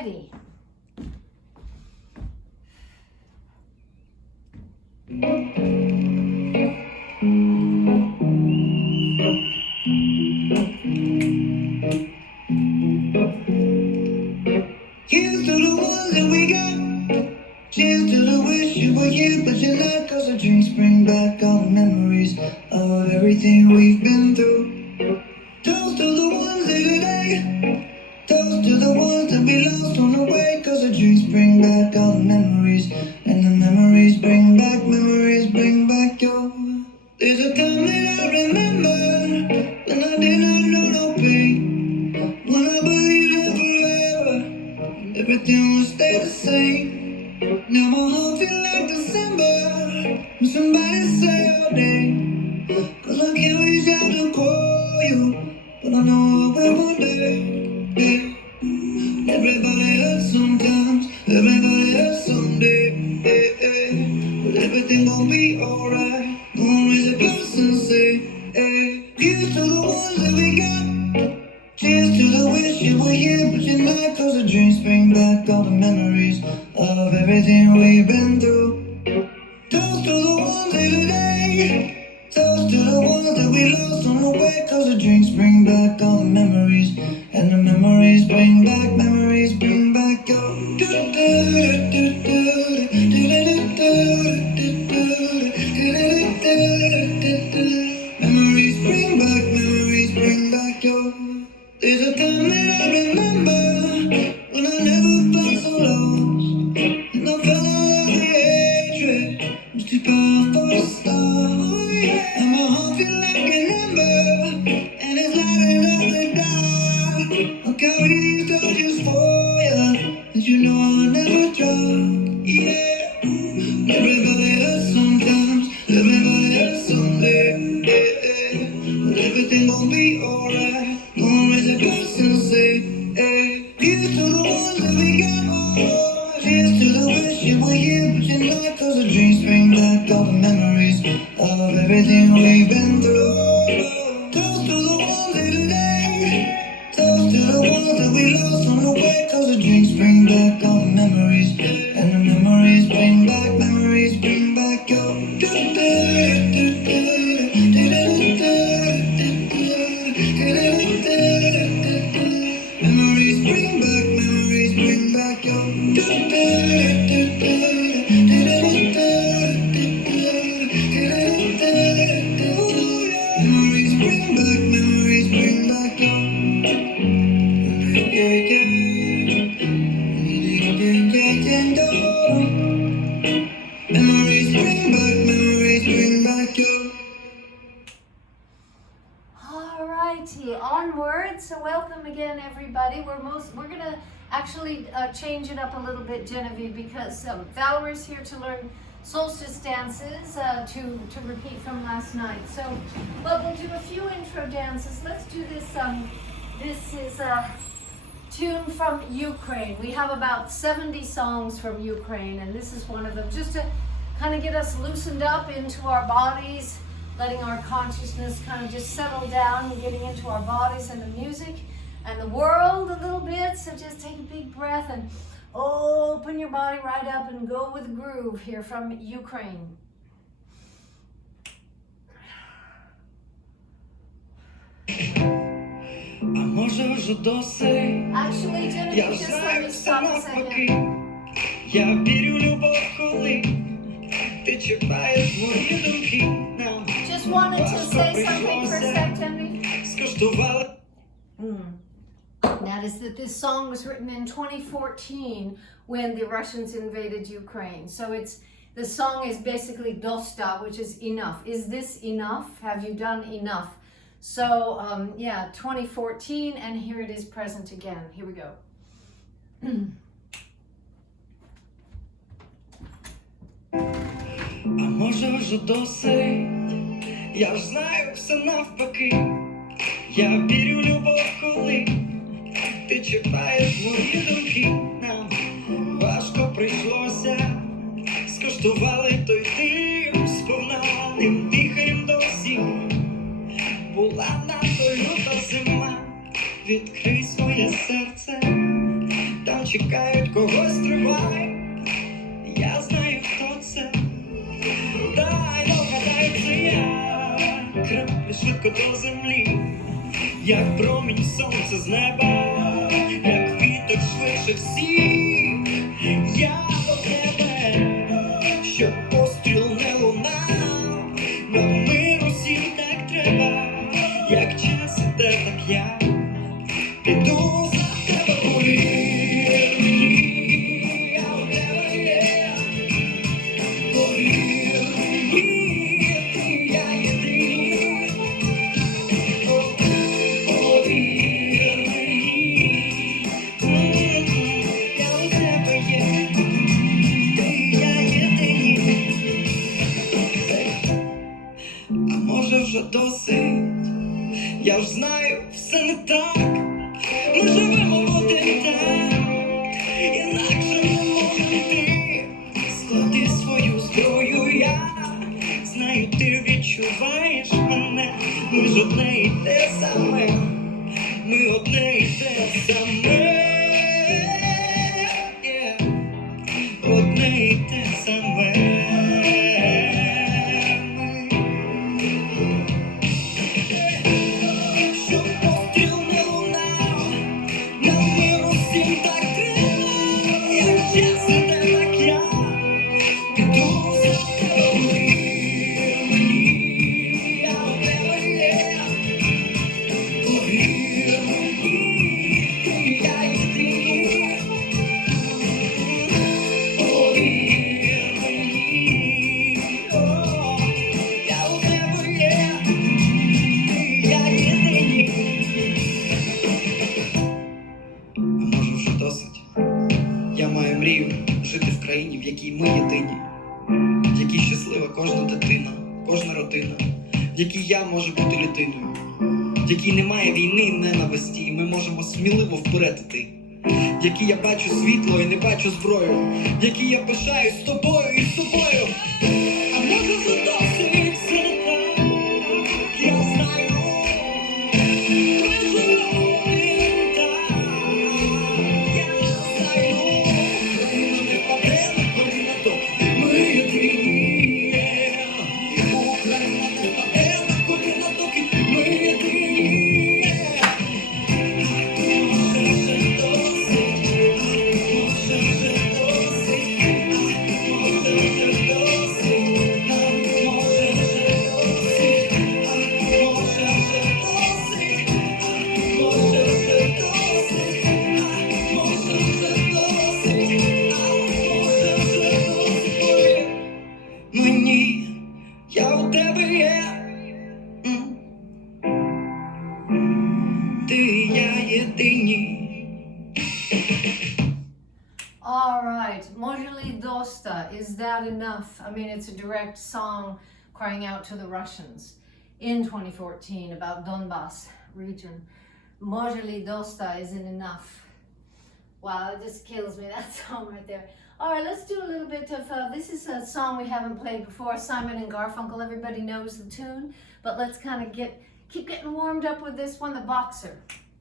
righty. Here's to the ones that we got. Cheers to the wish you were here, but you're not. Cause the drinks bring back all the memories of everything we've been through. Toast to the ones here today. Toast to the ones that we lost on the way. Cause the drinks bring back all the memories. And the memories bring back your. There's a time that I remember when I did not know no pain. When I believed in forever, everything would stay the same. Now my heart feel like December when somebody say your name. Cause I can't reach out to call you, but I know I will one day. Yeah. Everybody hurts sometimes, everybody hurts someday. But everything gon' be alright. Gonna raise a glass and say, hey. Here's to the ones that we got. Cheers to the wish you were here, but you're not. Cause the dreams bring back all the memories of everything we've been through. Toast to the ones here today. Toast to the ones that we lost on the way. Cause the drinks bring back all the memories. And the memories bring back your. Memories bring back your. There's a time that I remember when I never felt so lost. And I felt all the hatred was too powerful to stop. And my heart feel like an ember, and it's lighting up the dark. I'll carry these torches for you, and you know I'll never drop. Yeah. Everybody hurts sometimes, everybody hurts someday. But everything gon' be alright. Gonna raise a glass and say, hey. Here's to the ones that we got. Oh, cheers to the wish you were here, but you're not. Cause the dreams bring back all the memories of everything we've been through. Toast to the ones here today. Toast to the ones that we lost on the way. Cause the drinks bring back all the memories. And the memories bring back your. Memories bring back your. Memories bring back your. Yeah, Memories bring back your. All righty, onward. So welcome again, everybody. We're gonna actually change it up a little bit, Genevieve, because Valerie's here to learn solstice dances to repeat from last night. So, but we'll do a few intro dances. Let's do this. This is a tune from Ukraine. We have about 70 songs from Ukraine, and this is one of them, just to kind of get us loosened up into our bodies, letting our consciousness kind of just settle down and getting into our bodies and the music and the world a little bit. So just take a big breath and open your body right up and go with the groove here from Ukraine. А може вже досить. Actually, Я Genevieve, just let знаю me все stop a навпаки. second. Я вірю в любов, коли ти чіпаєш мої думки. Нам Just wanted to say something for a sec, Genevieve. скуштували. That is that this song was written in 2014 when the Russians invaded Ukraine. So the song is basically dosta, which is enough. Is this enough? Have you done enough? So yeah, 2014, and here it is present again. Here we go. А може вже досить. Я ж знаю все навпаки. Я вірю в любов, коли ти чіпаєш мої думки. Нам важко прийшлося. Скуштували той дим сповна, ним дихаєм до всіх. Була надто люта зима. Відкрий своє серце, там чекають, когось тривають. Я знаю, хто це. Дай догадаю, це я. Краплю швидко до землі, як промінь сонця з неба, як вітер швидше всіх. Я до тебе, щоб постріл не лунав. Нам мир усім так треба, як час іде, так я піду за тебе. Повір мені, я у тебе є. Повір мені, ти я єдиний. Повір мені, я у тебе є. Ти я єдиний. А може вже досить? Я ж знаю, все не так. Ми живемо в один так, інакше не можем йти. Склади свою зброю, я знаю, ти відчуваєш мене. Ми ж одне і те саме, ми одне і те саме. Одне і те саме. Щоб постріл не лунав, нам мир усім так треба, як час іде, так я піду за тебе. Повір мені, я у тебе є. Повір мені, ти я єдиний. Повір мені, о, я у тебе є. Ти я єдиний. А може вже досить? Я маю мрію жити в країні, в якій ми єдині, в якій щаслива кожна дитина, кожна родина, в якій я можу бути людиною, в якій немає війни і ненависті, і ми можемо сміливо вперед іти, в якій я бачу світло і не бачу зброю, в якій я пишаюсь тобою і собою. А може вже досить, все не так, я знаю. Мені, я у тебе є. Ти я єдиний. All right, Może li dosta, is that enough? I mean, it's a direct song crying out to the Russians in 2014 about Donbas region. Może li dosta, isn't enough. Wow, it just kills me, that song right there. All right, let's do a little bit of, this is a song we haven't played before, Simon and Garfunkel. Everybody knows the tune, but let's kind of keep getting warmed up with this one, The Boxer.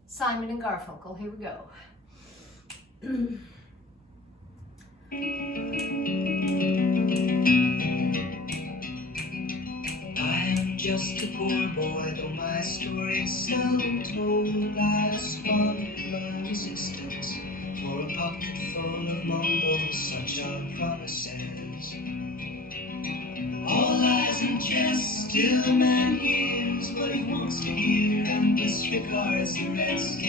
Simon and Garfunkel, here we go. I am just a poor boy, though my story is seldom told. I squandered my resistance for a pocket full of mumbles, such are promises. All lies and jest, still a man hears what he wants to hear and disregards the rest.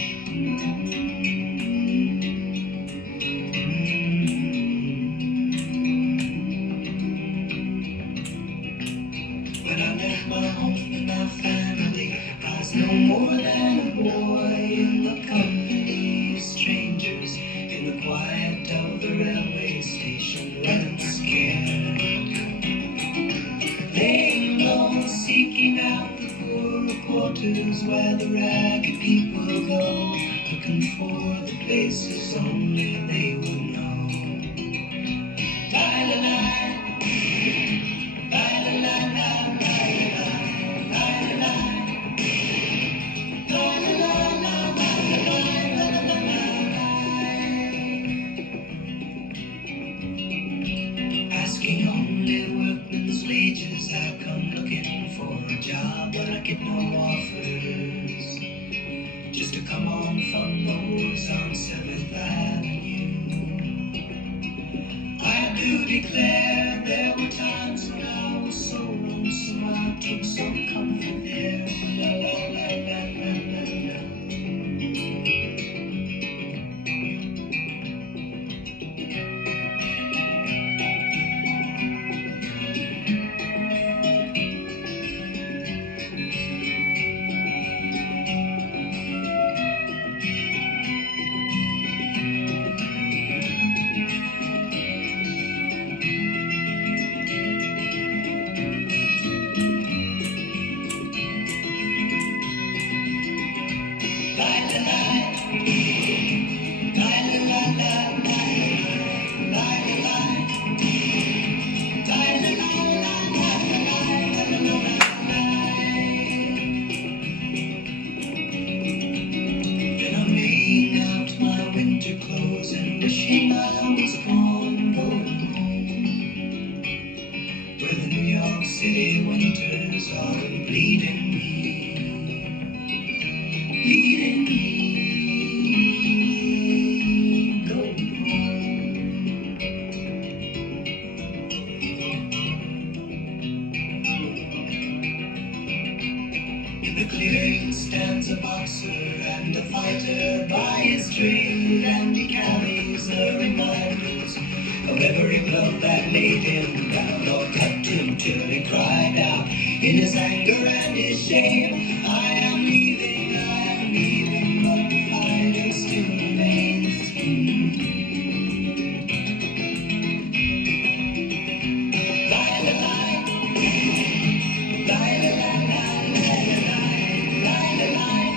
When I left my home and my family, I was no more than a boy in the company of strangers, in the quiet of the railway station, running scared. Laying low, seeking out the poorer quarters where the ragged people go, looking for the places only they would know. La-la-la. song from those on 7th Avenue. I do declare there were times when I was so lonesome I took some comfort there. La la la la la la la. Then I'm laying out my winter clothes and wishing I was gone, going home, where the New York City winters are bleeding me, bleeding me. Going home. In the clearing stands a boxer and a fighter by his trade, and he carries the reminders of every blow that laid him down or cut him till he cried out in his anger and his shame, I am leaving, but the fighting still remains. Lie, lie, lie, lie, lie, lie, lie, lie, lie, lie.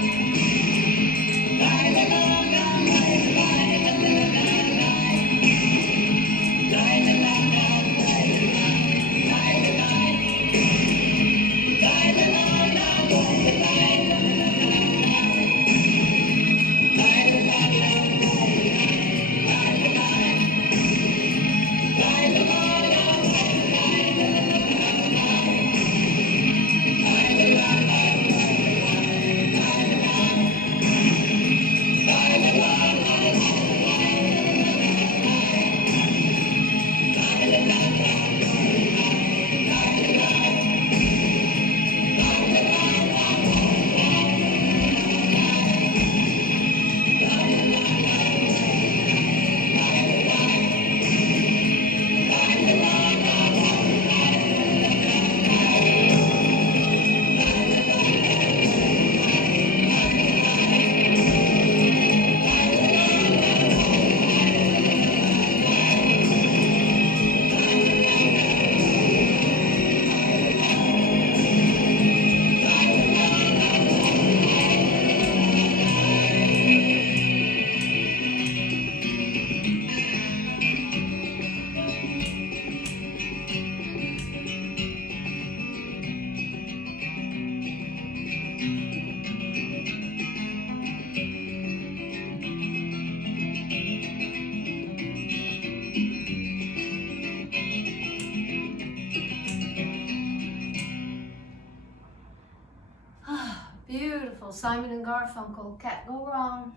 Beautiful, Simon and Garfunkel, can't go wrong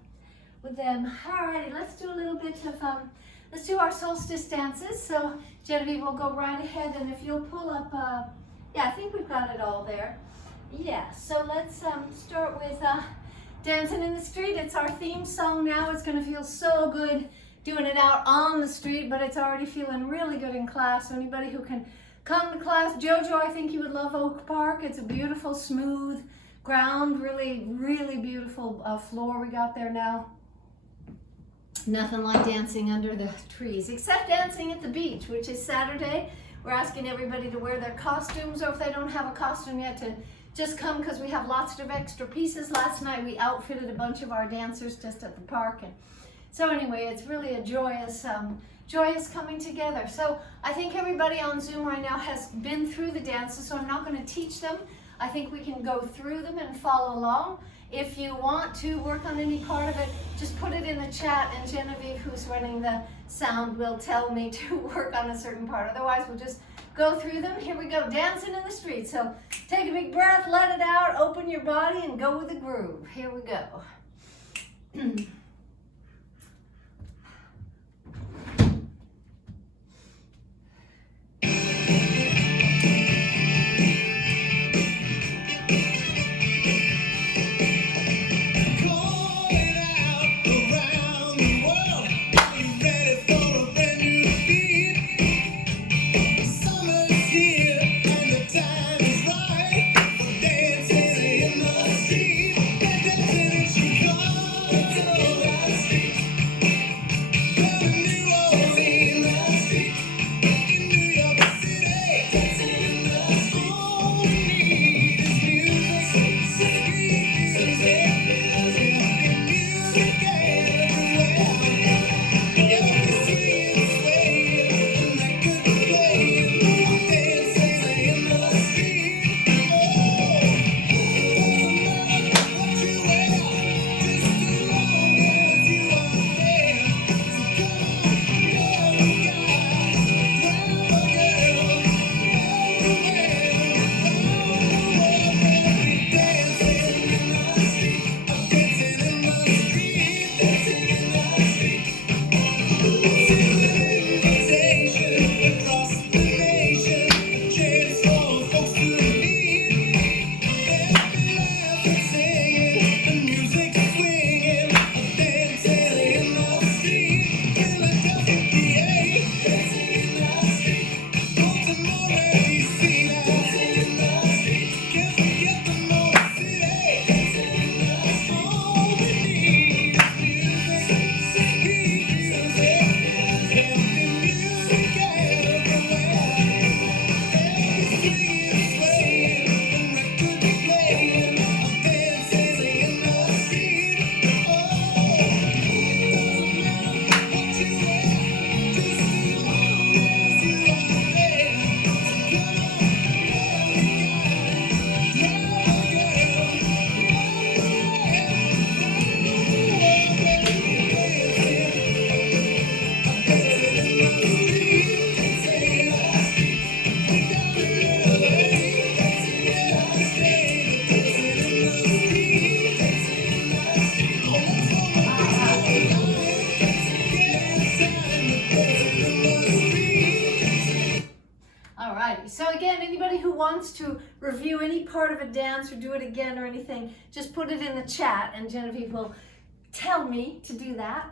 with them. Alrighty, let's do a little bit of, let's do our solstice dances. So Genevieve will go right ahead, and if you'll pull up, yeah, I think we've got it all there. Yeah, so let's start with Dancing in the Street. It's our theme song now. It's gonna feel so good doing it out on the street, but it's already feeling really good in class. So anybody who can come to class, Jojo, I think you would love Oak Park. It's a beautiful, smooth ground, really, really beautiful floor we got there now. Nothing like dancing under the trees, except dancing at the beach, which is Saturday. We're asking everybody to wear their costumes, or if they don't have a costume yet, to just come, because we have lots of extra pieces. Last night we outfitted a bunch of our dancers just at the park, and so anyway, it's really a joyous coming together. So I think everybody on Zoom right now has been through the dances, so I'm not going to teach them. I think we can go through them and follow along. If you want to work on any part of it, just put it in the chat, and Genevieve, who's running the sound, will tell me to work on a certain part. Otherwise, we'll just go through them. Here we go, Dancing in the Street. So take a big breath, let it out, open your body, and go with the groove. Here we go. wants to review any part of a dance or do it again or anything, just put it in the chat and Genevieve will tell me to do that.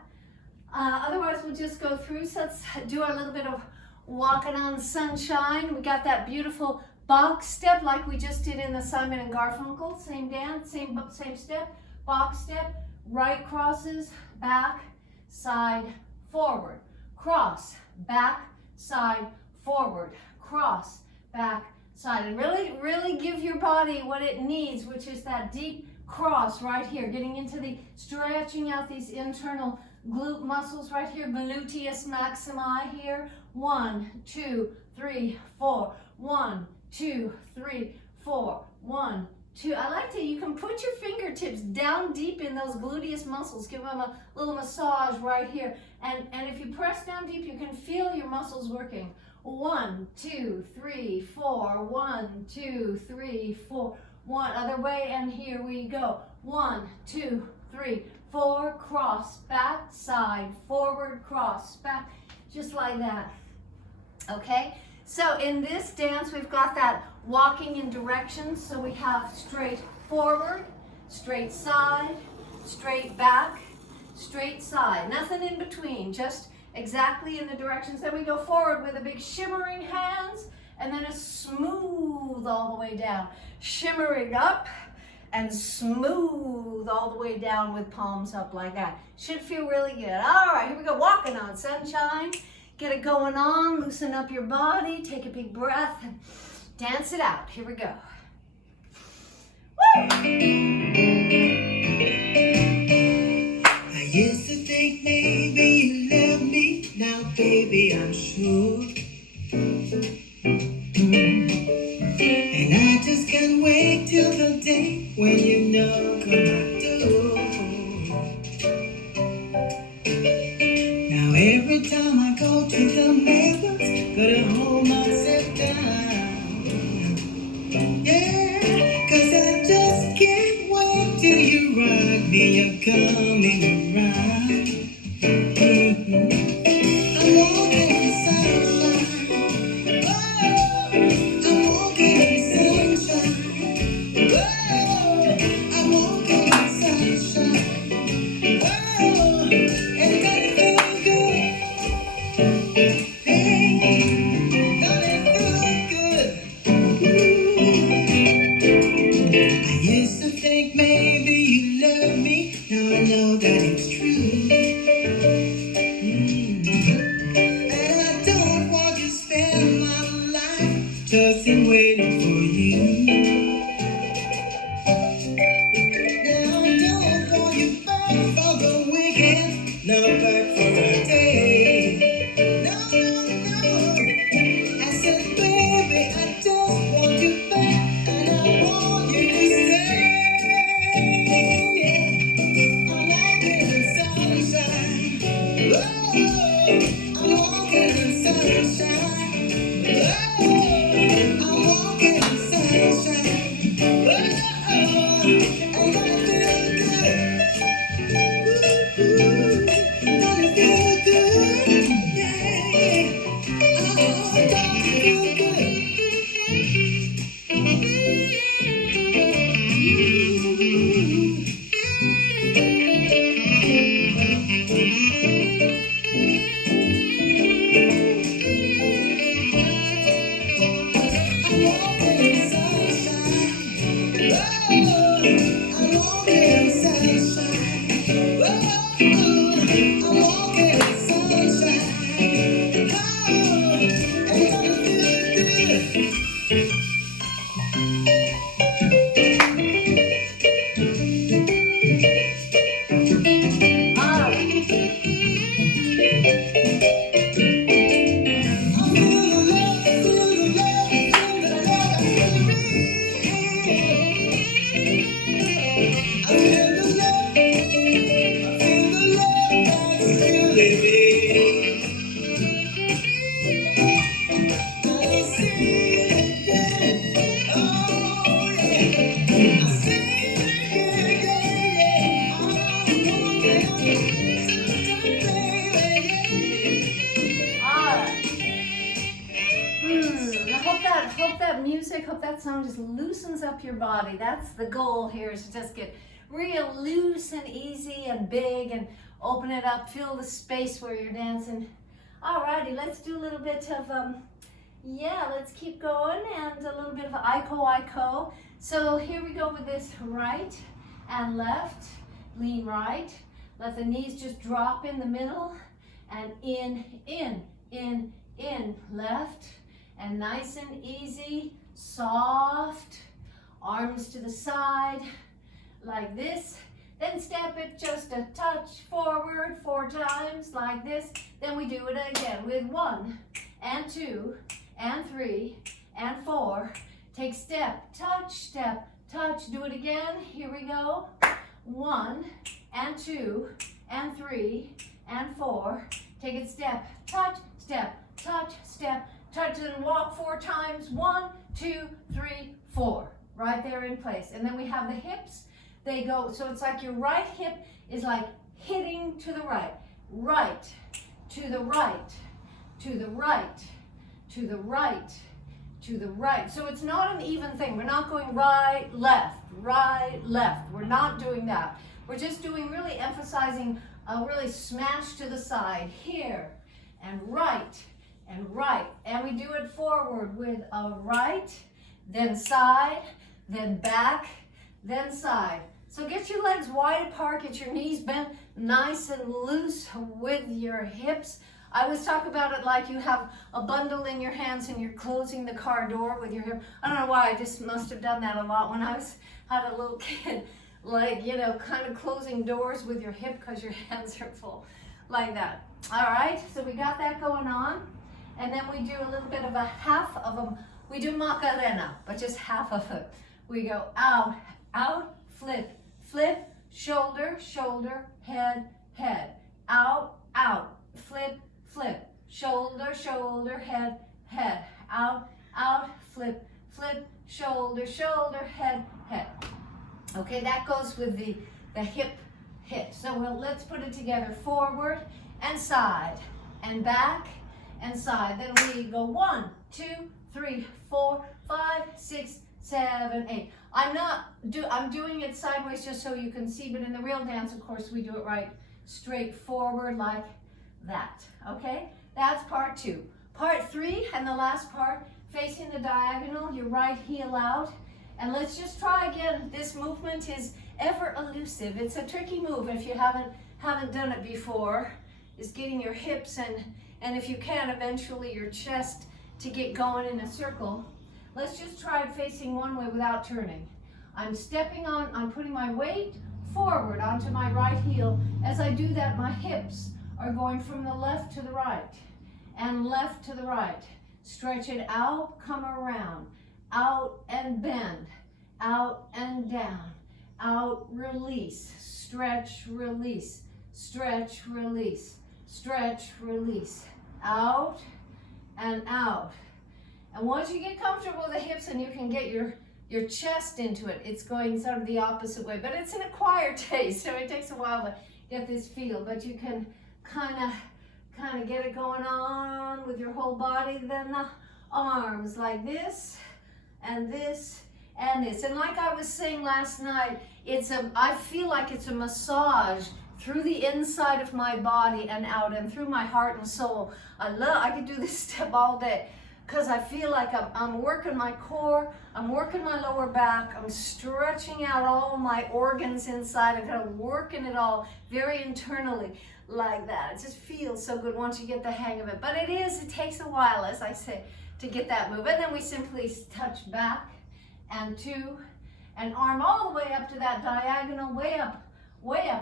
Otherwise, we'll just go through. So let's do our little bit of walking on sunshine. We got that beautiful box step like we just did in the Simon and Garfunkel. Same dance, same step, box step, right crosses, back, side, forward, cross, back, side, forward, cross, back, side. And really give your body what it needs, which is that deep cross right here, getting into the, stretching out these internal glute muscles right here, gluteus maximi here. 1, 2, 3, 4. 1, 2, 3, 4. 1, 2. I like to, you can put your fingertips down deep in those gluteus muscles. Give them a little massage right here. And if you press down deep, you can feel your muscles working. 1, 2, 3, 4. 1, 2, 3, 4. One other way, and here we go. 1, 2, 3, 4. Cross, back, side, forward, cross, back, just like that. Okay, so in this dance, we've got that walking in directions. So we have straight forward, straight side, straight back, straight side. Nothing in between, just exactly in the directions. Then we go forward with a big shimmering hands, and then a smooth all the way down. Shimmering up and smooth all the way down with palms up like that. Should feel really good. All right, here we go. Walking on sunshine. Get it going on. Loosen up your body. Take a big breath and dance it out. Here we go. Woo! I used to think maybe you loved me. Now, baby, I'm sure. And I just can't wait till the day when you knock on my door. Now every time I go to the mirror, gotta hold myself down. Yeah, 'cause I just can't wait till you rock me, you're coming around. I'm walking in sunshine. Oh, I'm walking in sunshine. Oh, I'm walking in sunshine. Oh, and that feels good. Hey, don't it feel good? I used to think maybe you love me. Now I know that it's true. And I don't want to spend my life just in waiting for you. Now I don't want you back for the weekend, no back for a day. No, no. I said, baby, I just want you back, and I want you to stay. Yeah. I'm walking in sunshine. Oh, I'm walking in sunshine. Oh, I'm walking in sunshine. Oh, and I feel good. Ooh, don't it music. Hope that song just loosens up your body. That's the goal here, is to just get real loose and easy and big and open it up. Feel the space where you're dancing. Alrighty, let's do a little bit of, let's keep going, and a little bit of Aiko. So here we go with this right and left. Lean right. Let the knees just drop in the middle, and in, left, and nice and easy, soft, arms to the side, like this. Then step it just a touch forward 4 times, like this. Then we do it again with 1 and 2 and 3 and 4. Take step, touch, do it again. Here we go. 1 and 2 and 3 and 4. Take it step, touch, touch, and walk 4 times. 1, 2, 3, 4. Right there in place. And then we have the hips. They go, so it's like your right hip is like hitting to the right. Right, to the right, to the right, to the right, to the right. So it's not an even thing. We're not going right, left. We're not doing that. We're just doing, really emphasizing a really smash to the side here, and right, and right. And we do it forward with a right, then side, then back, then side. So get your legs wide apart, get your knees bent nice and loose with your hips. I always talk about it like you have a bundle in your hands and you're closing the car door with your hip. I don't know why, I just must have done that a lot when I had a little kid. Like, you know, kind of closing doors with your hip because your hands are full, like that. All right, so we got that going on. And then we do a little bit of a half of them. We do Macarena, but just half of it. We go out, flip, shoulder, head, out, flip, shoulder, head, out, flip, shoulder, head. Okay, that goes with the hip. So let's put it together. Forward and side, and back and side. Then we go 1, 2, 3, 4, 5, 6, 7, 8. I'm doing it sideways just so you can see, but in the real dance, of course, we do it right straight forward like that. Okay, that's part 2. Part 3, and the last part, facing the diagonal, your right heel out. And let's just try again. This movement is ever elusive. It's a tricky move if you haven't done it before. Is getting your hips and if you can, eventually your chest to get going in a circle. Let's just try facing one way without turning. I'm putting my weight forward onto my right heel. As I do that, my hips are going from the left to the right and left to the right. Stretch it out, come around, out and bend, out and down, out, release, stretch, release, stretch, release, stretch, release, out and out. And once you get comfortable with the hips and you can get your chest into it, it's going sort of the opposite way. But it's an acquired taste, so it takes a while to get this feel. But you can kind of get it going on with your whole body. Then the arms like this and this and this. And like I was saying last night, I feel like it's a massage through the inside of my body and out and through my heart and soul. I could do this step all day because I feel like I'm working my core, I'm working my lower back, I'm stretching out all my organs inside and kind of working it all very internally like that. It just feels so good once you get the hang of it. But it takes a while, as I say, to get that move. And then we simply touch back and 2 and arm all the way up to that diagonal, way up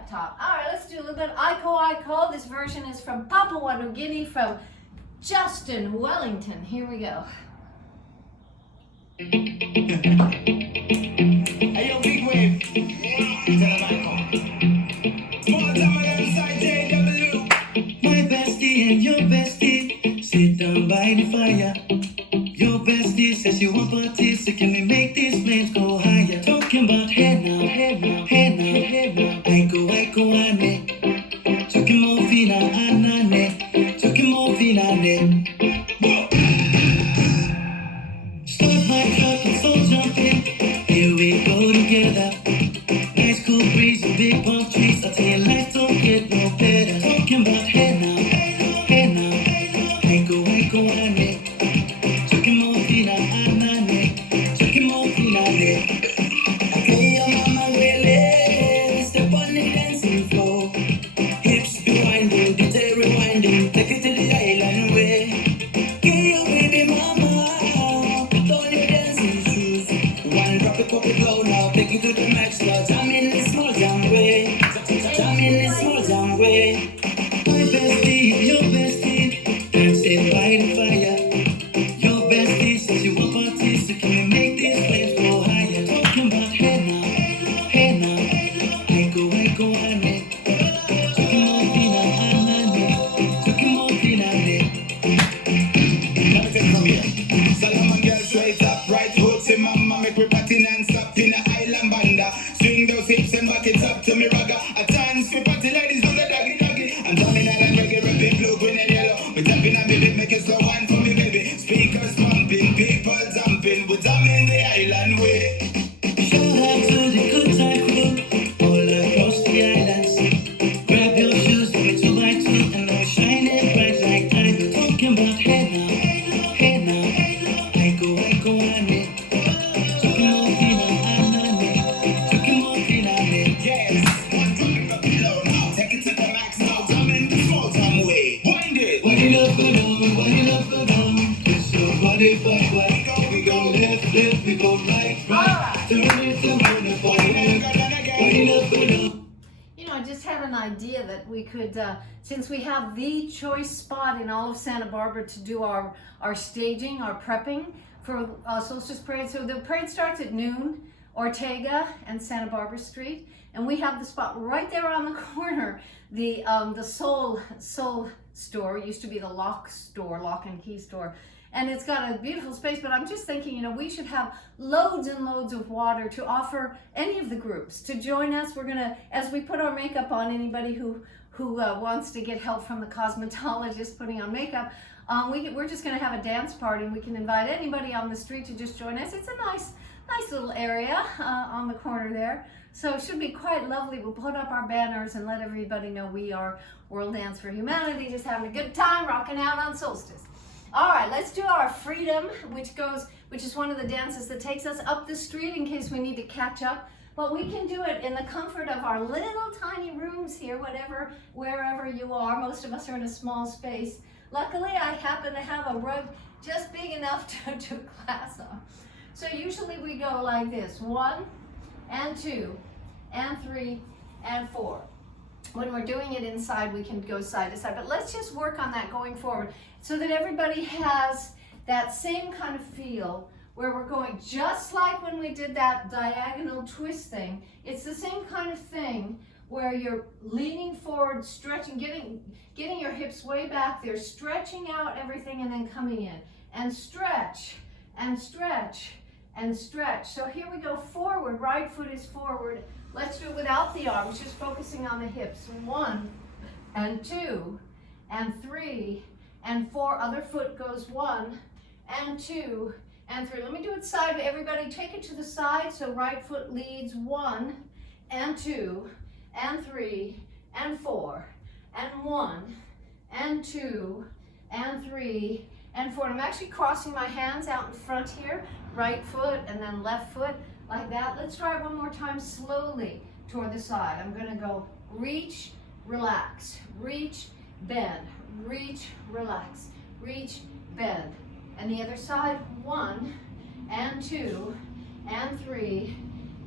top. All right, let's do a little bit Aiko. This version is from Papua New Guinea, from Justin Wellington. Here we go. Hey, yo, big wave. My bestie and your bestie sit down by the fire. Your bestie says you want parties, so can we make these flames go higher? Talking about head now. Aiko, ane. Talking more fina, anane. Talking more fina, ne. Start my clock. talking about hey now, hey go, ane. Talking more fina, anane. Talking more fina, ane. Okay, your mama really step on the dancing floor. Hips be winding, detail rewinding. Take it to the island way. Okay, your baby mama, put on your dancing shoes. One drop it, pop it low now. Take it to the max now. Jam in the small jam way. Jam in the small jam way. My bestie, your bestie, dancing by the fire. Your bestie says you want parties, so can we make these flames go higher? Talking about hey now, I go, ane. Talking more fina, anane. Talking more fina, ane. Let me take it from here. Solomon girl straight up, right hooks in mama, make we party non-stop in a island banda. Swing those hips and back it up to me ragga. A dance we party ladies do the doggy doggy. I'm drumming and I'm reggae, rapping blue, green and yellow. We tapping and baby, make it slow wine for me baby. Speakers pumping, people jumping, we drumming the island way. Shout out to the good time crew all across the islands. Grab your shoes, we're 2x2 and we're shining bright like diamonds. Talking about hey now, I go, ane. Talking more fina, anane. Talking more fina, ane. Yes, one drop it up below now. Take it to the max now. Jump in the small jam way. Wind it. Wind it up and down, wind it up and down. It's your body, but we go left, we go right. Turn it around and forward. Wind it up and down. You know, I just had an idea that we could, since we have the choice spot in all of Santa Barbara to do our staging, our prepping for Solstice Parade. So the parade starts at noon, Ortega and Santa Barbara Street, and we have the spot right there on the corner. The Soul store used to be the Lock and Key store. And it's got a beautiful space, but I'm just thinking, you know, we should have loads and loads of water to offer any of the groups to join us. We're gonna, as we put our makeup on, anybody who wants to get help from the cosmetologist putting on makeup, we're just gonna have a dance party, and we can invite anybody on the street to just join us. It's a nice little area on the corner there. So it should be quite lovely. We'll put up our banners and let everybody know we are World Dance for Humanity, just having a good time, rocking out on Solstice. All right, let's do our Freedom, which is one of the dances that takes us up the street in case we need to catch up. But we can do it in the comfort of our little tiny rooms here, wherever you are. Most of us are in a small space. Luckily, I happen to have a rug just big enough to do class on. So usually we go like this: 1 and 2 and 3 and 4. When we're doing it inside, we can go side to side, but let's just work on that going forward so that everybody has that same kind of feel where we're going just like when we did that diagonal twist thing. It's the same kind of thing where you're leaning forward, stretching, getting your hips way back there, stretching out everything and then coming in and stretch and stretch and stretch. So here we go forward, right foot is forward. Let's do it without the arms, just focusing on the hips. 1 and 2 and 3 and 4. Other foot goes 1 and 2 and 3. Let me do it side. Everybody take it to the side. So right foot leads 1 and 2 and 3 and 4 and 1 and 2 and 3 and 4. And I'm actually crossing my hands out in front here. Right foot and then left foot. Like that. Let's try it one more time slowly toward the side. I'm going to go reach, relax, reach, bend, reach, relax, reach, bend. And the other side, 1 and 2 and 3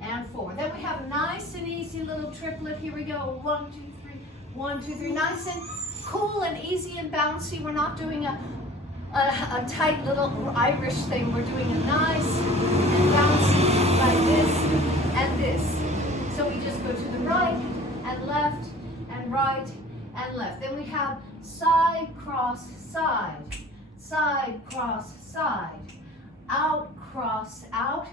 and 4. Then we have a nice and easy little triplet. Here we go. 1, 2, 3, 1, 2, 3. Nice and cool and easy and bouncy. We're not doing a tight little Irish thing. We're doing a nice and bouncy like this and this. So we just go to the right and left and right and left. Then we have side, cross, side, side, cross, side, out, cross, out.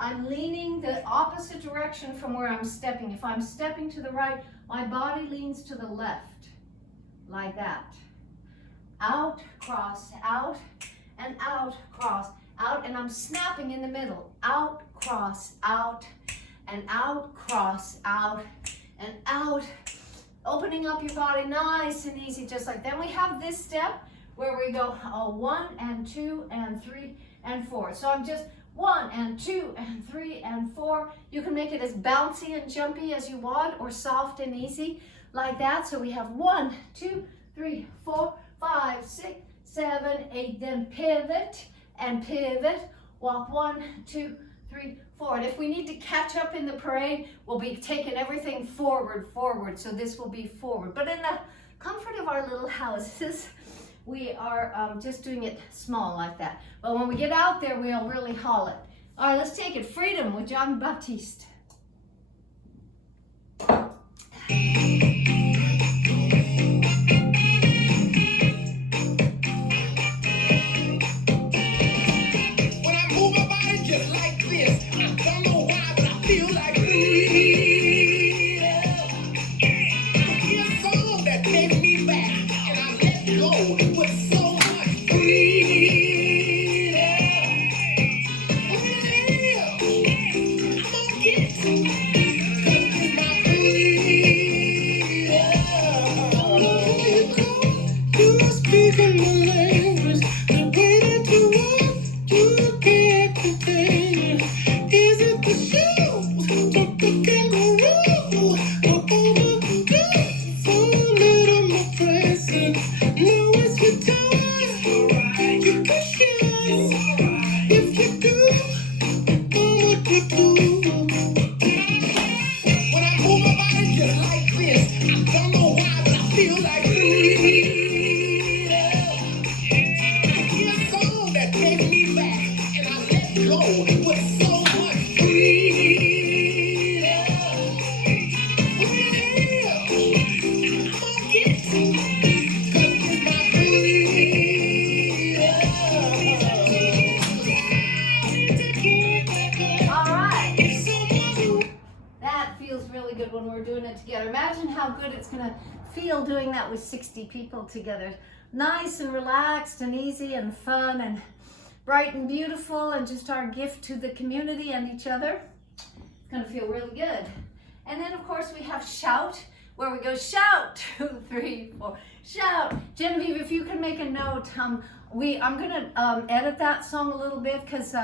I'm leaning the opposite direction from where I'm stepping. If I'm stepping to the right, my body leans to the left, like that. Out, cross, out, and out, cross, out, and I'm snapping in the middle. Out, cross, out, and out, cross, out, and out, opening up your body nice and easy, just like that. Then we have this step where we go 1 and 2 and 3 and 4. So I'm just 1 and 2 and 3 and 4. You can make it as bouncy and jumpy as you want, or soft and easy like that. So we have 1, 2, 3, 4, 5, 6, 7, 8. Then pivot and pivot. Walk 1, 2, 3, 4. And if we need to catch up in the parade, we'll be taking everything forward. So this will be forward. But in the comfort of our little houses, we are just doing it small like that. But when we get out there, we'll really haul it. All right, let's take it. Freedom with John Baptiste. Feel doing that with 60 people together. Nice and relaxed and easy and fun and bright and beautiful, and just our gift to the community and each other. It's gonna feel really good. And then of course we have shout, where we go shout, 2, 3, 4, shout. Genevieve, if you can make a note, I'm gonna edit that song a little bit, because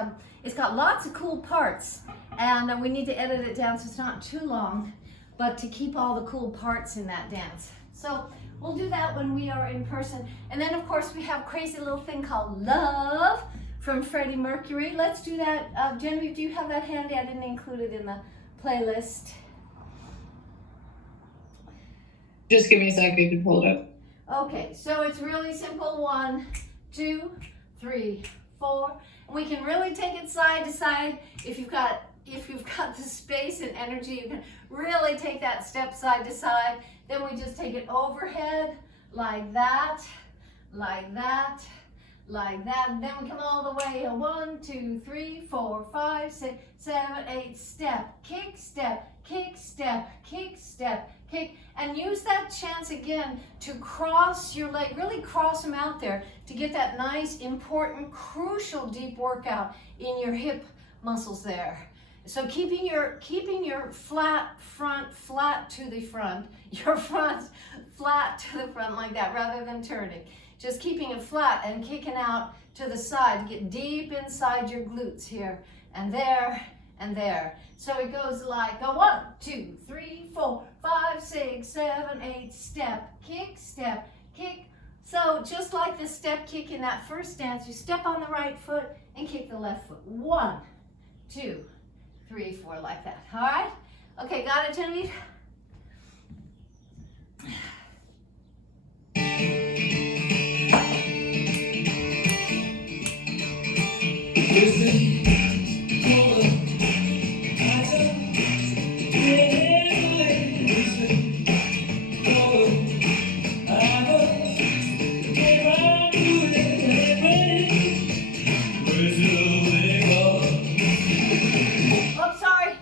it's got lots of cool parts, and we need to edit it down so it's not too long, but to keep all the cool parts in that dance. So we'll do that when we are in person. And then of course we have crazy little thing called Love from Freddie Mercury. Let's do that. Genevieve, do you have that handy? I didn't include it in the playlist. Just give me a sec, we can pull it up. Okay, so it's really simple. 1, 2, 3, 4. And we can really take it side to side. If you've got the space and energy, you can really take that step side to side. Then we just take it overhead, like that, like that, like that. And then we come all the way. 1, 2, 3, 4, 5, 6, 7, 8. Step, kick, step, kick, step, kick, step, kick. And use that chance again to cross your leg, really cross them out there to get that nice, important, crucial deep workout in your hip muscles there. So keeping your flat front flat to the front, your front flat to the front like that, rather than turning. Just keeping it flat and kicking out to the side to get deep inside your glutes here, and there and there. So it goes like a 1, 2, 3, 4, 5, 6, 7, 8. Step, kick, kick. So just like the step kick in that first dance, you step on the right foot and kick the left foot. 1, 2, 3, 4, like that. All right? Okay, got it, Genevieve? Oh, sorry.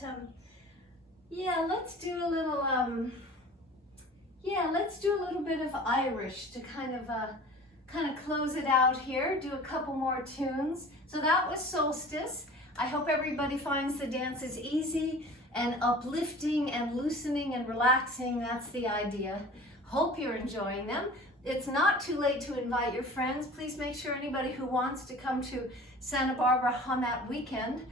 but yeah, let's do a little bit of Irish to kind of close it out here. Do a couple more tunes. So that was Solstice. I hope everybody finds the dances easy and uplifting and loosening and relaxing. That's the idea. Hope you're enjoying them. It's not too late to invite your friends. Please make sure anybody who wants to come to Santa Barbara on that weekend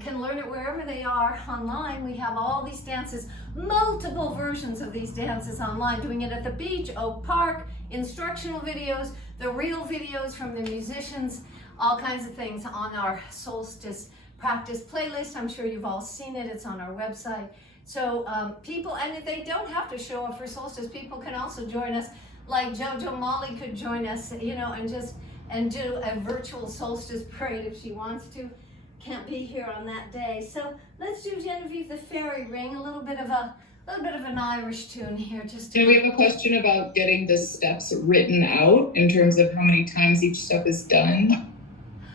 can learn it wherever they are online. We have all these dances, multiple versions of these dances online, doing it at the beach, Oak Park, instructional videos, the real videos from the musicians, all kinds of things on our Solstice practice playlist. I'm sure you've all seen it. It's on our website. So people, and if they don't have to show up for Solstice, people can also join us, like Jojo Molly could join us, you know, and do a virtual Solstice parade if she wants to. Can't be here on that day. So let's do Genevieve the Fairy Ring, a little bit of an Irish tune here. Just Do we have a question about getting the steps written out in terms of how many times each step is done?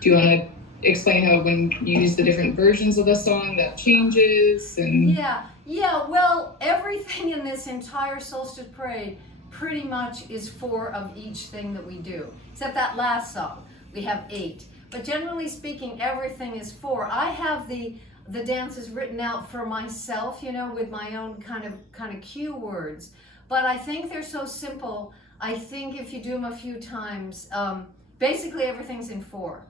Do you want to explain how when you use the different versions of the song that changes? And yeah, well, everything in this entire Solstice Parade pretty much is 4 of each thing that we do, except that last song. We have 8. But generally speaking, everything is 4. I have the dances written out for myself, you know, with my own kind of cue words. But I think they're so simple. I think if you do them a few times, basically everything's in 4.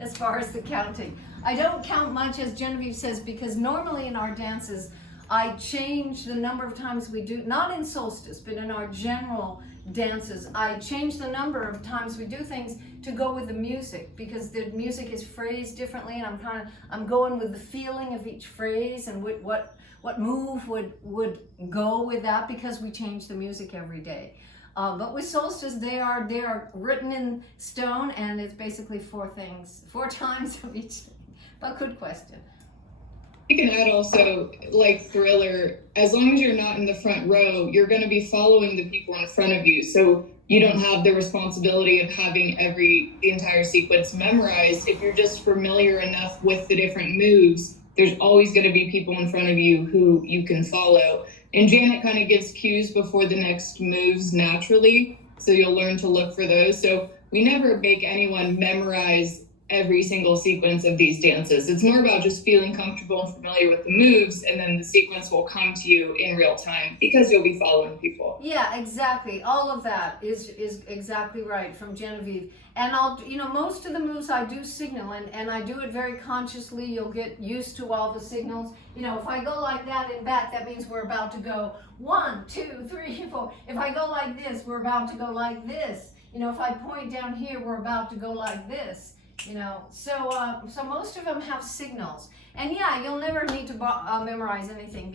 As far as the counting. I don't count much, as Genevieve says, because normally in our dances, I change the number of times we do, not in Solstice, but in our general dances, I change the number of times we do things to go with the music, because the music is phrased differently, and I'm going with the feeling of each phrase and what move would go with that, because we change the music every day. But with Solstice, they are written in stone, and it's basically 4 things, 4 times of each thing. But good question. you can add also, like Thriller, as long as you're not in the front row, you're going to be following the people in front of you. So you don't have the responsibility of having the entire sequence memorized. If you're just familiar enough with the different moves, there's always going to be people in front of you who you can follow. And Janet kind of gives cues before the next moves naturally, so you'll learn to look for those. So we never make anyone memorize every single sequence of these dances. It's more about just feeling comfortable and familiar with the moves, and then the sequence will come to you in real time because you'll be following people. Yeah, exactly. All of that is exactly right from Genevieve. And most of the moves I do signal, and I do it very consciously. You'll get used to all the signals. If I go like that in back, that means we're about to go 1, 2, 3, 4. If I go like this, we're about to go like this. If I point down here, we're about to go like this. So most of them have signals. And yeah, you'll never need to memorize anything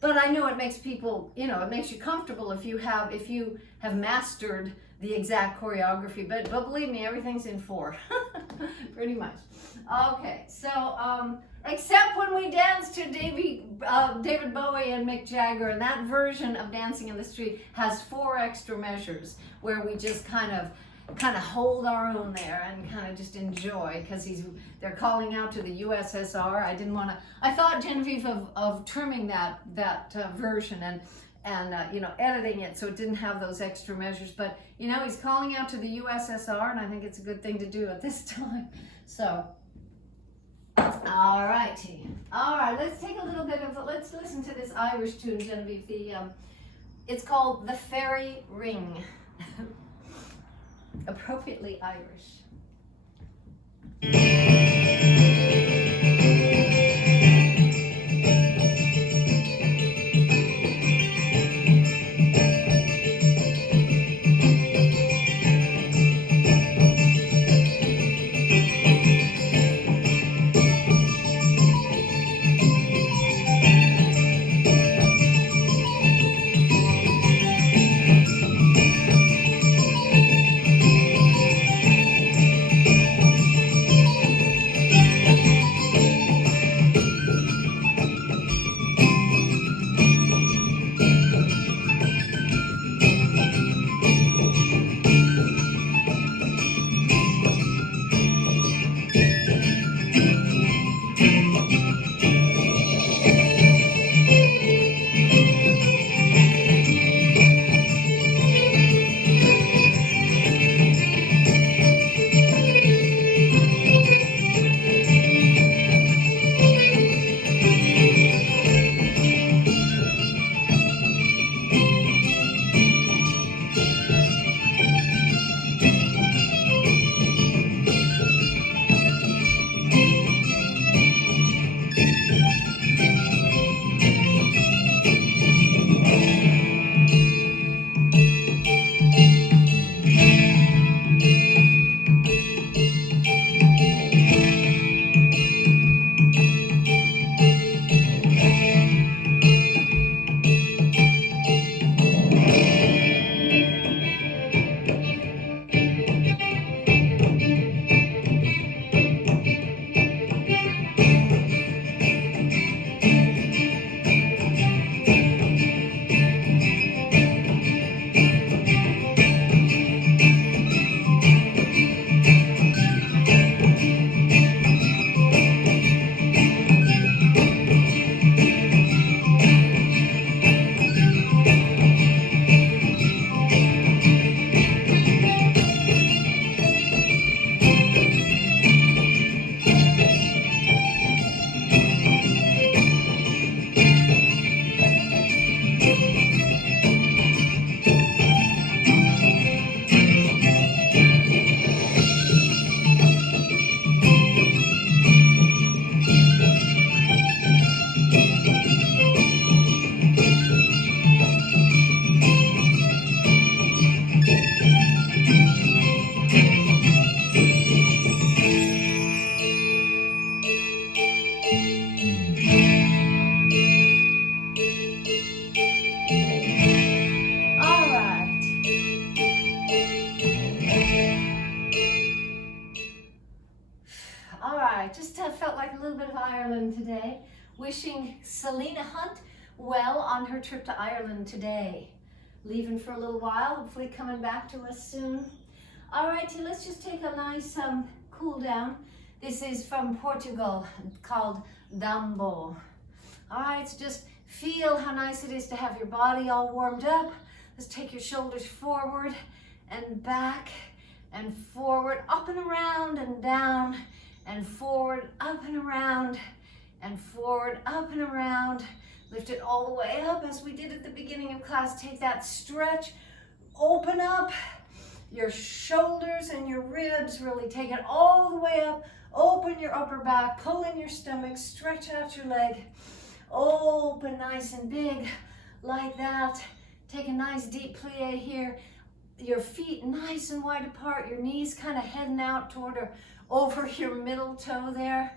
but I know it makes people, it makes you comfortable if you have mastered the exact choreography, but believe me, everything's in 4, pretty much. Okay, so, except when we dance to David Bowie and Mick Jagger, and that version of Dancing in the Street has 4 extra measures where we just kind of hold our own there and kind of just enjoy, because they're calling out to the USSR. I thought, Genevieve, of trimming that version and editing it so it didn't have those extra measures, but he's calling out to the USSR, and I think it's a good thing to do at this time. So all right, let's take a little bit of let's listen to this Irish tune, Genevieve. It's called The Fairy Ring. Appropriately Irish. right, just felt like a little bit of Ireland today. Wishing Selena Hunt well on her trip to Ireland today. Leaving for a little while, hopefully coming back to us soon. All righty, let's just take a nice cool down. This is from Portugal, called Dambo. All right, so just feel how nice it is to have your body all warmed up. Let's take your shoulders forward and back and forward, up and around and down and forward, up and around and forward, up and around. Lift it all the way up as we did at the beginning of class. Take that stretch, open up your shoulders and your ribs, really take it all the way up. Open your upper back, pull in your stomach, stretch out your leg. Open nice and big like that. Take a nice deep plie here. Your feet nice and wide apart, your knees kind of heading out toward or over your middle toe there.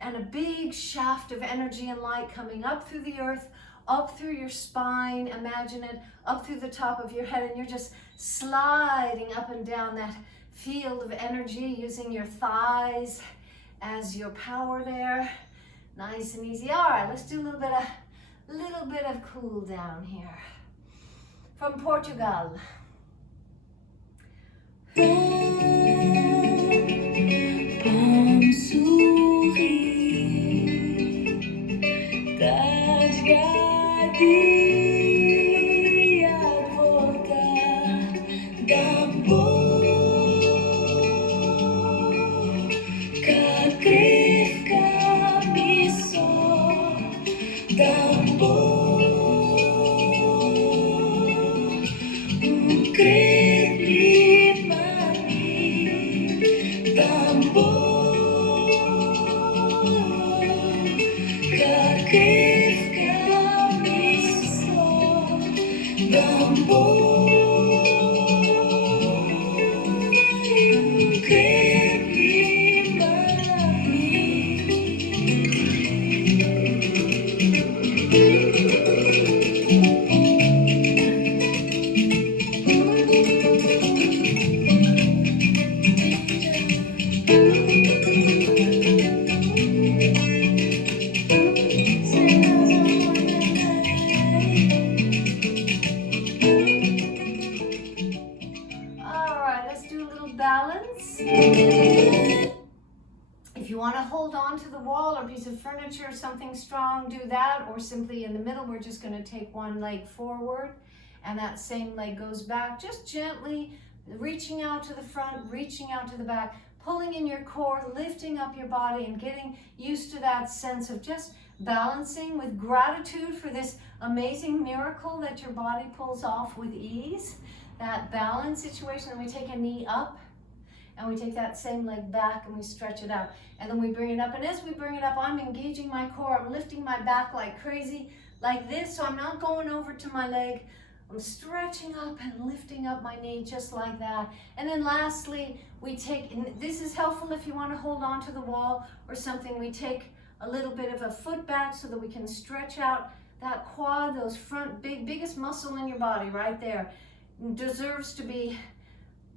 And a big shaft of energy and light coming up through the earth, up through your spine, imagine it, up through the top of your head, and you're just sliding up and down that field of energy using your thighs as your power there. Nice and easy. All right, let's do a little bit of cool down here. From Portugal. If you want to hold on to the wall or piece of furniture or something strong, do that, or simply in the middle, we're just going to take one leg forward and that same leg goes back, just gently reaching out to the front, reaching out to the back, pulling in your core, lifting up your body and getting used to that sense of just balancing with gratitude for this amazing miracle that your body pulls off with ease, that balance situation. And we take a knee up and we take that same leg back and we stretch it out. And then we bring it up. And as we bring it up, I'm engaging my core. I'm lifting my back like crazy, like this. So I'm not going over to my leg. I'm stretching up and lifting up my knee just like that. And then lastly, we take, and this is helpful if you want to hold on to the wall or something, we take a little bit of a foot back so that we can stretch out that quad, those front, biggest muscle in your body right there. Deserves to be,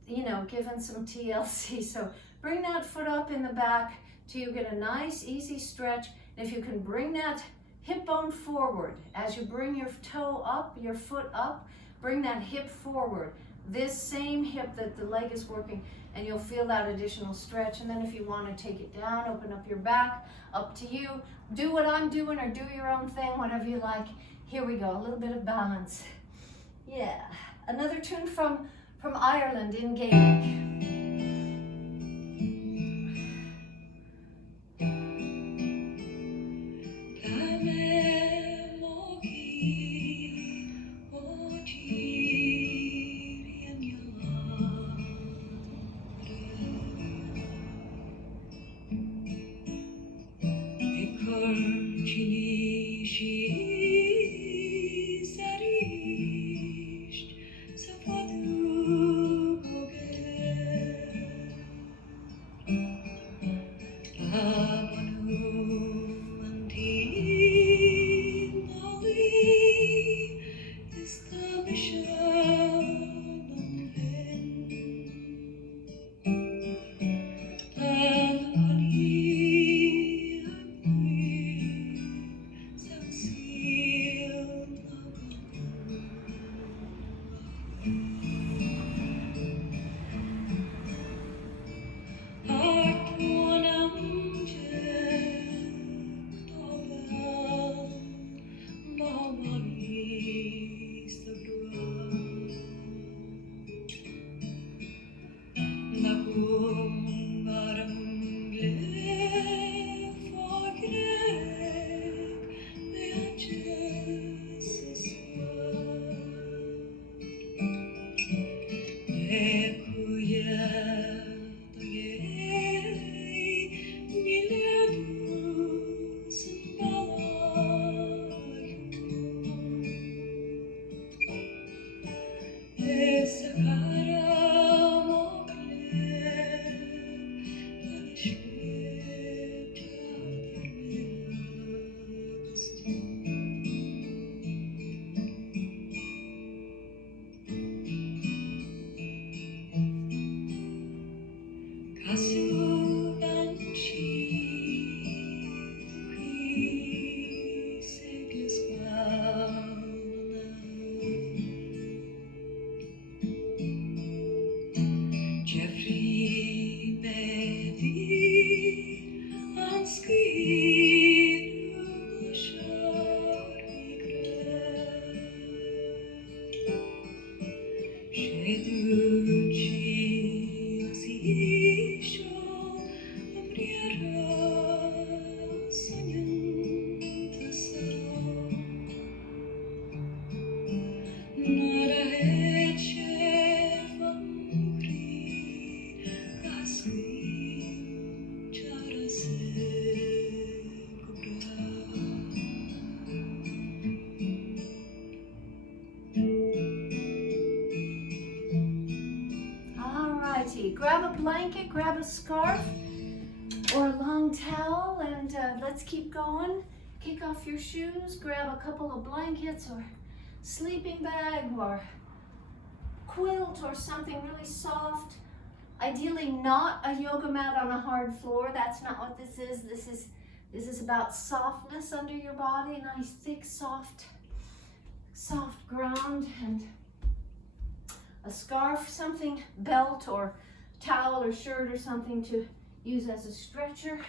given some TLC. So bring that foot up in the back till you get a nice, easy stretch. And if you can bring that hip bone forward, as you bring your toe up, your foot up, bring that hip forward. This same hip that the leg is working, and you'll feel that additional stretch. And then if you want to take it down, open up your back, up to you. Do what I'm doing or do your own thing, whatever you like. Here we go, a little bit of balance. Yeah, another tune from Ireland in Gaelic. Alrighty, grab a blanket, grab a scarf, or a long towel, and let's keep going. Kick off your shoes, grab a couple of blankets or sleeping bag or quilt or something really soft. Ideally not a yoga mat on a hard floor. That's not what this is. This is about softness under your body, nice thick soft ground, and a scarf, something, belt or towel or shirt or something to use as a stretcher.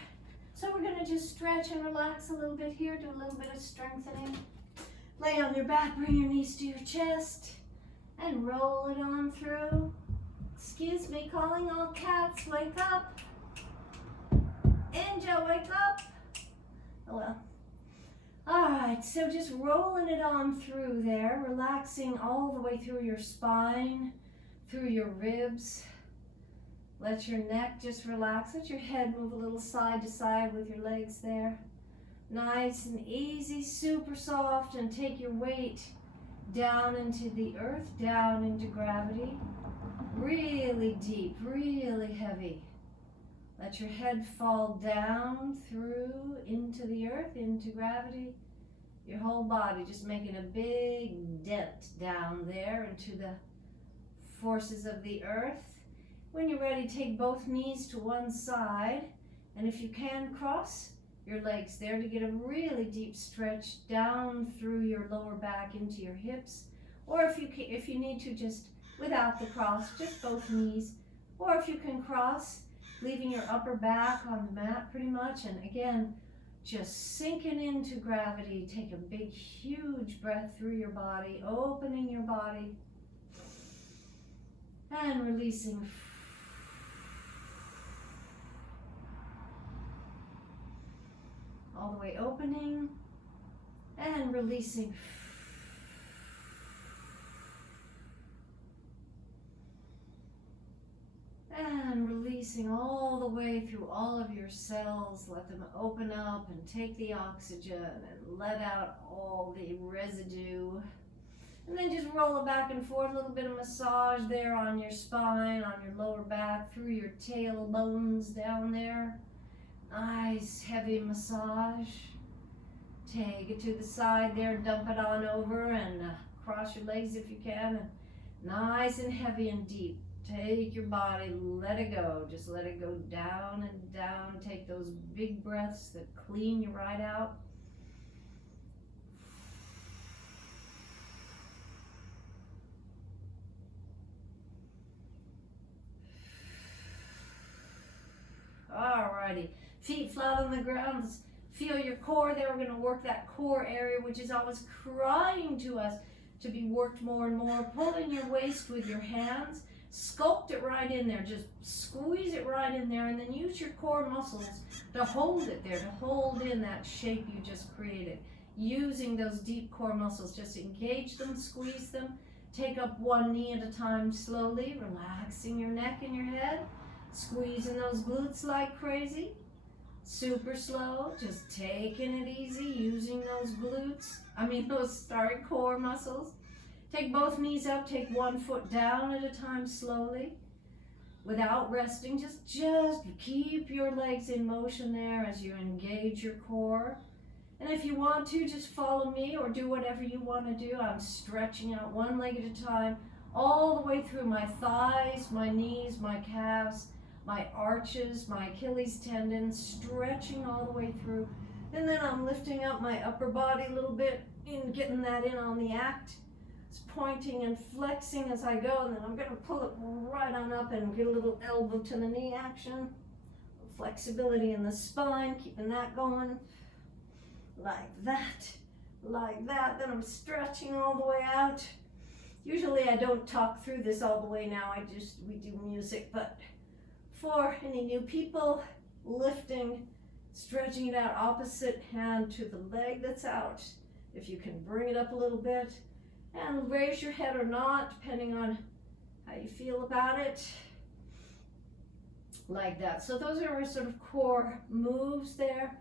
So we're going to just stretch and relax a little bit here, do a little bit of strengthening. Lay on your back, bring your knees to your chest, and roll it on through. Excuse me, calling all cats, wake up. Angel, wake up. Oh well. Alright, so just rolling it on through there, relaxing all the way through your spine, through your ribs. Let your neck just relax. Let your head move a little side to side with your legs there. Nice and easy, super soft, and take your weight down into the earth, down into gravity. Really deep, really heavy. Let your head fall down through into the earth, into gravity. Your whole body just making a big dent down there into the forces of the earth. When you're ready, take both knees to one side, and if you can, cross your legs there to get a really deep stretch down through your lower back into your hips. Or if you need to, just without the cross, just both knees. Or if you can cross, leaving your upper back on the mat pretty much, and again, just sinking into gravity. Take a big, huge breath through your body, opening your body, and releasing. All the way opening, and releasing. And releasing all the way through all of your cells. Let them open up and take the oxygen and let out all the residue. And then just roll it back and forth, a little bit of massage there on your spine, on your lower back, through your tailbones down there. Nice heavy massage. Take it to the side there, dump it on over, and cross your legs if you can. And nice and heavy and deep. Take your body, let it go. Just let it go down and down. Take those big breaths that clean you right out. Alrighty, feet flat on the ground. Let's feel your core there. We're going to work that core area, which is always crying to us to be worked more and more. Pulling your waist with your hands. Sculpt it right in there. Just squeeze it right in there, and then use your core muscles to hold it there, to hold in that shape you just created. Using those deep core muscles, just engage them, squeeze them. Take up one knee at a time slowly, relaxing your neck and your head. Squeezing those glutes like crazy. Super slow, just taking it easy, using those those core muscles. Take both knees up, take one foot down at a time slowly. Without resting, just keep your legs in motion there as you engage your core. And if you want to, just follow me or do whatever you want to do. I'm stretching out one leg at a time, all the way through my thighs, my knees, my calves, my arches, my Achilles tendons, stretching all the way through. And then I'm lifting up my upper body a little bit and getting that in on the act. It's pointing and flexing as I go, and then I'm going to pull it right on up and get a little elbow to the knee action. Flexibility in the spine, keeping that going. Like that, like that. Then I'm stretching all the way out. Usually I don't talk through this all the way now, we do music, but for any new people, lifting, stretching it out, opposite hand to the leg that's out. If you can bring it up a little bit and raise your head or not, depending on how you feel about it. Like that. So those are our sort of core moves there.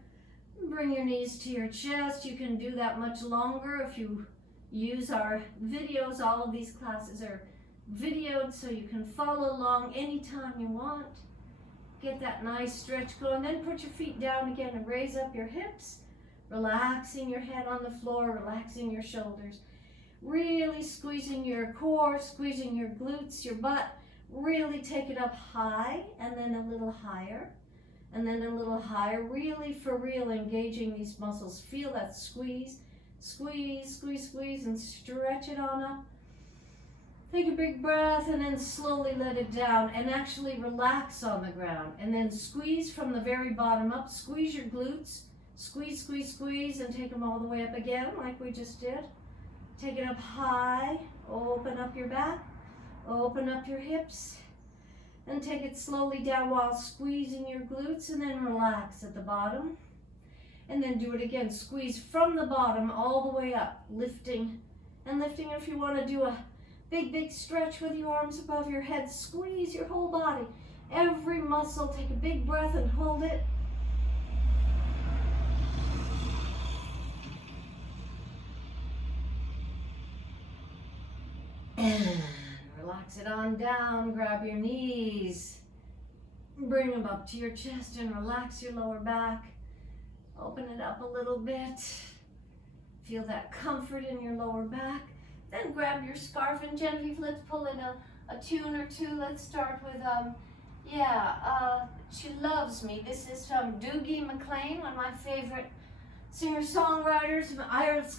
Bring your knees to your chest. You can do that much longer if you use our videos. All of these classes are videoed so you can follow along anytime you want. Get that nice stretch going. Then put your feet down again and raise up your hips. Relaxing your head on the floor, relaxing your shoulders. Really squeezing your core, squeezing your glutes, your butt. Really take it up high and then a little higher and then a little higher. Really, for real, engaging these muscles. Feel that squeeze, squeeze, squeeze, squeeze, and stretch it on up. Take a big breath and then slowly let it down and actually relax on the ground. And then squeeze from the very bottom up. Squeeze your glutes. Squeeze, squeeze, squeeze, and take them all the way up again like we just did. Take it up high. Open up your back. Open up your hips and take it slowly down while squeezing your glutes, and then relax at the bottom. And then do it again. Squeeze from the bottom all the way up, lifting and lifting. If you want to do a big, big stretch with your arms above your head, squeeze your whole body. Every muscle, take a big breath and hold it. And relax it on down, grab your knees, bring them up to your chest and relax your lower back. Open it up a little bit. Feel that comfort in your lower back. Then grab your scarf, and Genevieve, let's pull in a tune or two. Let's start with, She Loves Me. This is from Dougie MacLean, one of my favorite singer-songwriters from Ireland,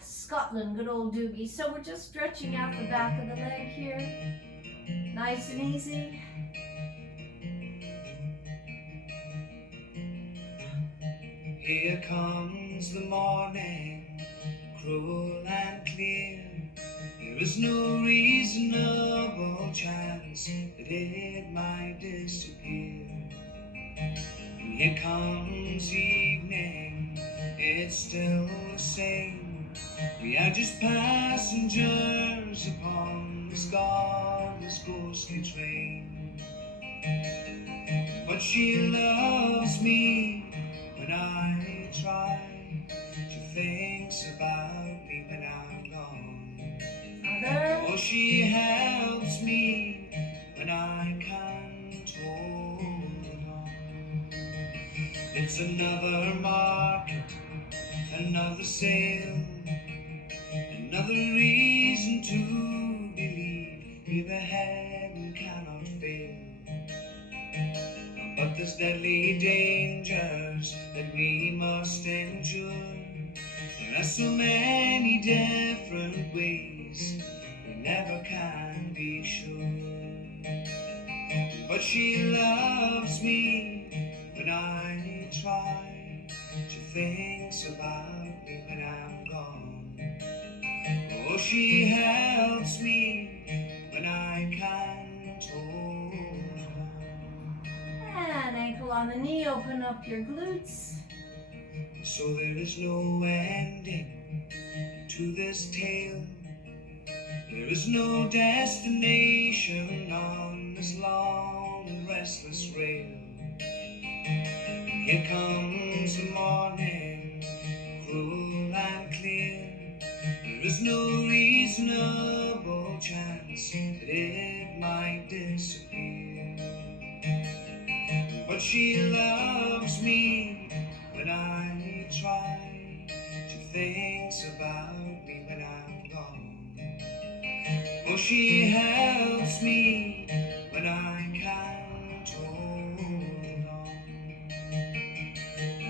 Scotland, good old Dougie. So we're just stretching out the back of the leg here, nice and easy. Here comes the morning, cruel and clear. There is no reasonable chance that it might disappear. And here comes evening, it's still the same. We are just passengers upon this godless ghostly train. But she loves me when I try. She thinks about me when I'm gone. Oh, she helps me when I can't hold on. It's another market, another sale, another reason to believe we've ahead and cannot fail. But there's deadly dangers that we must endure. There are so many different ways, we never can be sure. But she loves me when I try. She thinks about me when I'm gone. Oh, she helps me when I can't hold on. And ankle on the knee, open up your glutes. So there is no ending to this tale. There is no destination on this long and restless rail. Here comes the morning, cruel and clear. There is no reasonable chance that it might disappear. But she loves me when I try. She thinks about me when I'm gone. Oh, she helps me when I can't hold on.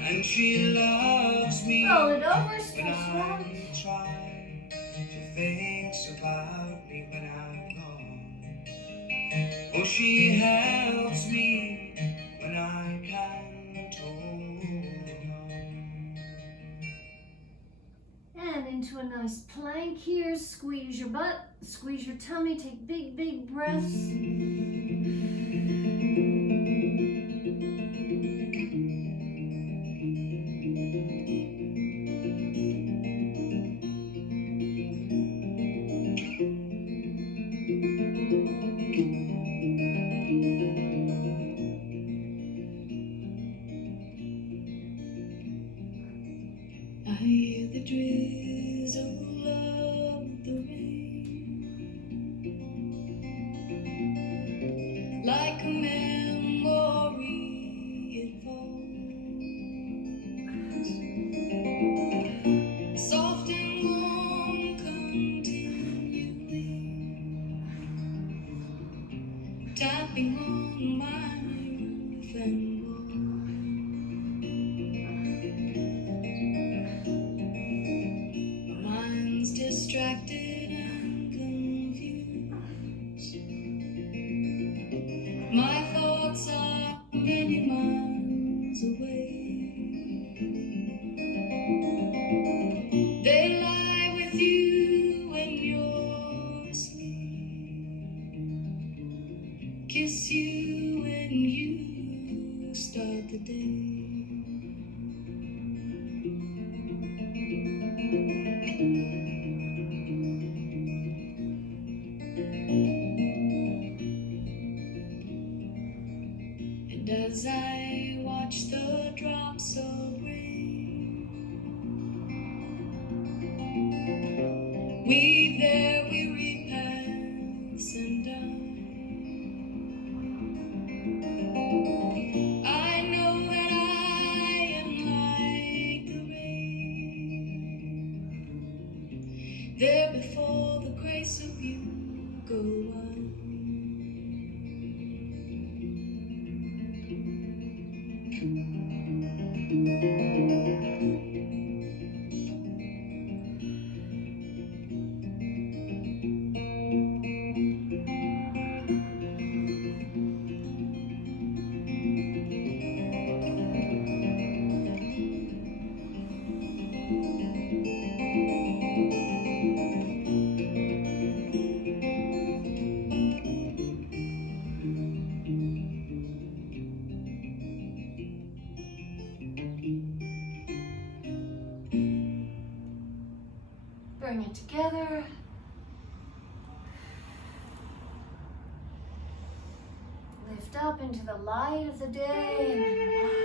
And she loves me Roll it over, when stretch I out. try. She thinks about me when I'm gone. Oh, she helps me when I can't hold on. And into a nice plank here. Squeeze your butt, squeeze your tummy, take big, big breaths. I hear the drizzle of the rain, like a memory it falls, soft and warm continually, tapping on my roof and wall. My mind's distracted and confused. My thoughts are many miles away. They lie with you when you're asleep, kiss you when you start the day. And as I watch the drops of rain weave their weary paths and I know that I am like the rain, there before the grace of you go on. Bring it together. Lift up into the light of the day.